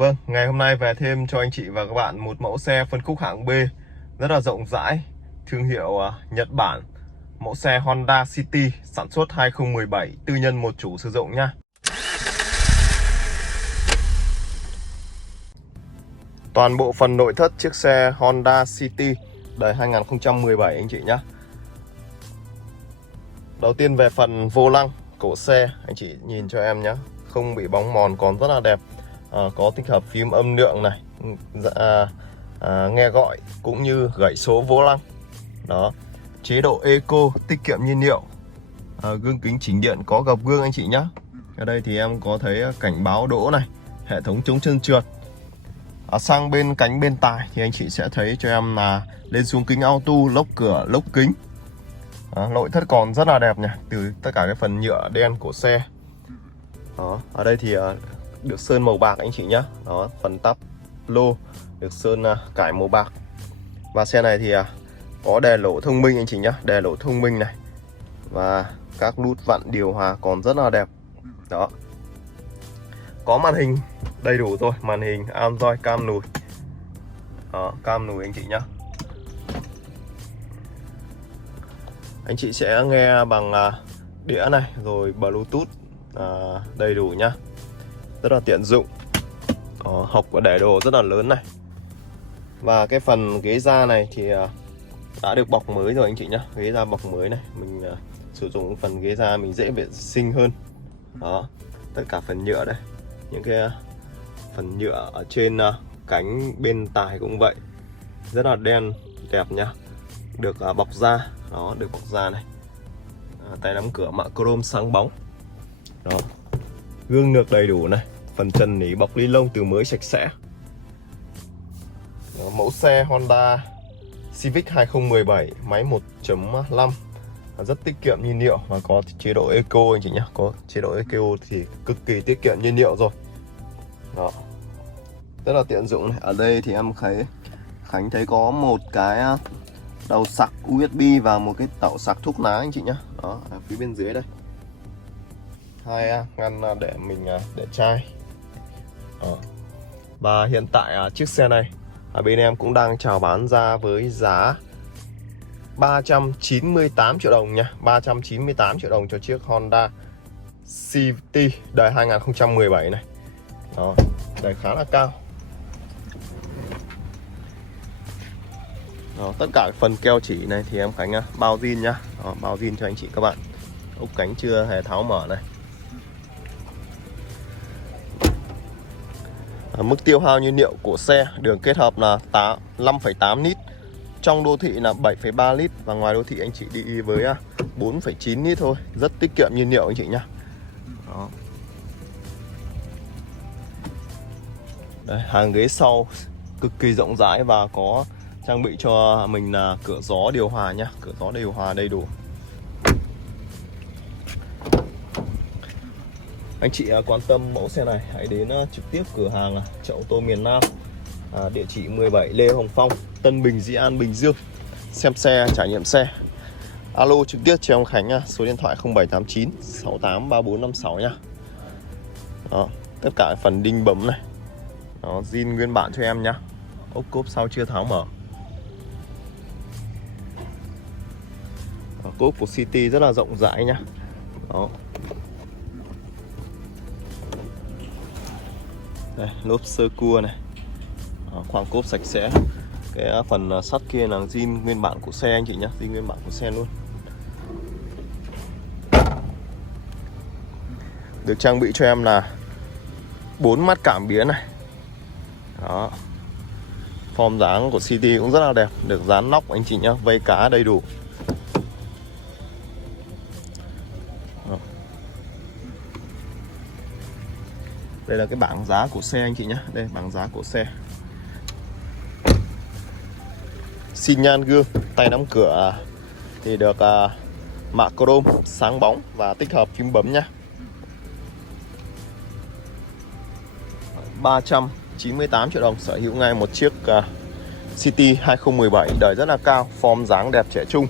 Vâng, ngày hôm nay về thêm cho anh chị và các bạn một mẫu xe phân khúc hạng B rất là rộng rãi, thương hiệu Nhật Bản, mẫu xe Honda City sản xuất 2017, tư nhân một chủ sử dụng nhá. Toàn bộ phần nội thất chiếc xe Honda City đời 2017 anh chị nhá. Đầu tiên về phần vô lăng, cổ xe, anh chị nhìn cho em nhé, không bị bóng mòn, còn rất là đẹp. Có tích hợp phím âm lượng này, nghe gọi cũng như gãy số vô lăng. Đó, chế độ eco tiết kiệm nhiên liệu, gương kính chỉnh điện có gập gương anh chị nhé. Ở đây thì em có thấy cảnh báo đỗ này, hệ thống chống trơn trượt. Sang bên cánh bên tài thì anh chị sẽ thấy cho em là lên xuống kính auto, lốc cửa, lốc kính. Nội thất còn rất là đẹp nhỉ, từ tất cả cái phần nhựa đen của xe. Đó, ở đây thì được sơn màu bạc anh chị nhé. Đó, phần tắp lô được sơn cải màu bạc. Và xe này thì có đèn lỗ thông minh anh chị nhé, đèn lỗ thông minh này. Và các nút vặn điều hòa còn rất là đẹp. Đó, có màn hình đầy đủ rồi, màn hình Android, cam lùi. Đó, cam lùi anh chị nhé. Anh chị sẽ nghe bằng đĩa này, rồi Bluetooth đầy đủ nhá. Rất là tiện dụng. Hộc và để đồ rất là lớn này. Và cái phần ghế da này thì đã được bọc mới rồi anh chị nhá. Ghế da bọc mới này, mình sử dụng phần ghế da mình dễ vệ sinh hơn. Đó, tất cả phần nhựa đây. Những cái phần nhựa ở trên cánh bên tài cũng vậy. Rất là đen, đẹp nhá. Được bọc da. Đó, được bọc da này. Tay nắm cửa mạ chrome sáng bóng. Đó, gương ngược đầy đủ này. Phần trần nỉ bọc ni lông từ mới sạch sẽ. Đó, mẫu xe Honda Civic 2017, máy 1.5, rất tiết kiệm nhiên liệu và có chế độ eco anh chị nhé. Có chế độ eco thì cực kỳ tiết kiệm nhiên liệu rồi. Đó, rất là tiện dụng này. Ở đây thì em Khánh thấy có một cái đầu sạc USB và một cái tẩu sạc thuốc lá anh chị nhé. Đó, ở phía bên dưới đây. Hai ngăn để mình để chai. Đó. Và hiện tại chiếc xe này bên em cũng đang chào bán ra với giá 398 triệu đồng nha. 398 triệu đồng cho chiếc Honda City đời 2017 này. Đó, đời khá là cao. Đó, tất cả phần keo chỉ này thì em Khánh bao zin nhá. Đó, bao zin cho anh chị các bạn. Ốc cánh chưa hề tháo mở này. Mức tiêu hao nhiên liệu của xe đường kết hợp là 5,8 lít, trong đô thị là 7,3 lít và ngoài đô thị anh chị đi với 4,9 lít thôi, rất tiết kiệm nhiên liệu anh chị nhá. Đó. Đây, hàng ghế sau cực kỳ rộng rãi và có trang bị cho mình là cửa gió điều hòa nhá, cửa gió điều hòa đầy đủ. Anh chị quan tâm mẫu xe này hãy đến trực tiếp cửa hàng Chợ Ô tô miền Nam, địa chỉ 17 Lê Hồng Phong, Tân Bình, Dĩ An, Bình Dương, xem xe, trải nghiệm xe. Alo trực tiếp cho em Khánh số điện thoại 0789 683456 nhá. Đó, tất cả phần đinh bấm này, đó, zin nguyên bản cho em nhá. Ốc cốp sau chưa tháo mở. Đó, cốp của City rất là rộng rãi nhá. Đó. Đây, lốp sơ cua này. Đó, khoang cốp sạch sẽ. Cái phần sắt kia là zin nguyên bản của xe anh chị nhé, zin nguyên bản của xe luôn. Được trang bị cho em là 4 mắt cảm biến này. Đó, form dáng của City cũng rất là đẹp, được dán nóc anh chị nhé, vây cá đầy đủ. Đó. Đây là cái bảng giá của xe anh chị nhé. Đây bảng giá của xe. Xi nhan gương, tay nắm cửa thì được mạ chrome sáng bóng và tích hợp phím bấm nhá. 398 triệu đồng sở hữu ngay một chiếc City 2017 đời rất là cao, form dáng đẹp trẻ trung.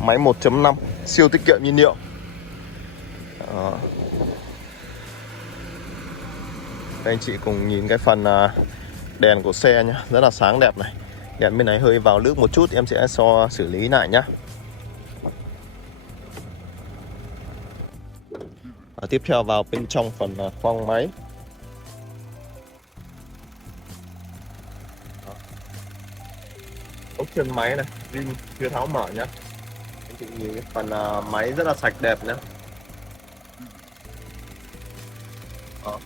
Máy 1.5 siêu tiết kiệm nhiên liệu. Các anh chị cùng nhìn cái phần đèn của xe nhá, rất là sáng đẹp này. Đèn bên này hơi vào nước một chút, em sẽ xử lý lại nhá. Tiếp theo vào bên trong phần khoang máy. Ốc chân máy này, zin chưa tháo mở nhá. Anh chị nhìn cái phần máy rất là sạch đẹp nhá.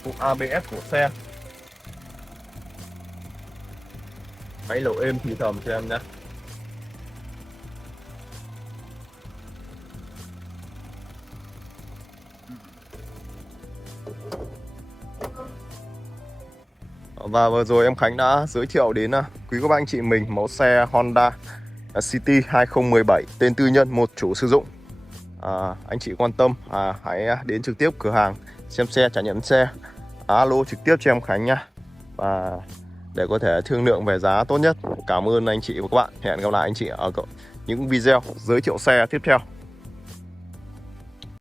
Cụm ABS của xe. Máy lổ êm thì thầm cho em nhé. Và vừa rồi em Khánh đã giới thiệu đến quý các bác anh chị mình mẫu xe Honda City 2017 tên tư nhân, một chủ sử dụng. Anh chị quan tâm hãy đến trực tiếp cửa hàng xem xe, trải nghiệm xe, alo trực tiếp cho em Khánh nhá, và để có thể thương lượng về giá tốt nhất. Cảm ơn anh chị và các bạn. Hẹn gặp lại anh chị ở những video giới thiệu xe tiếp theo.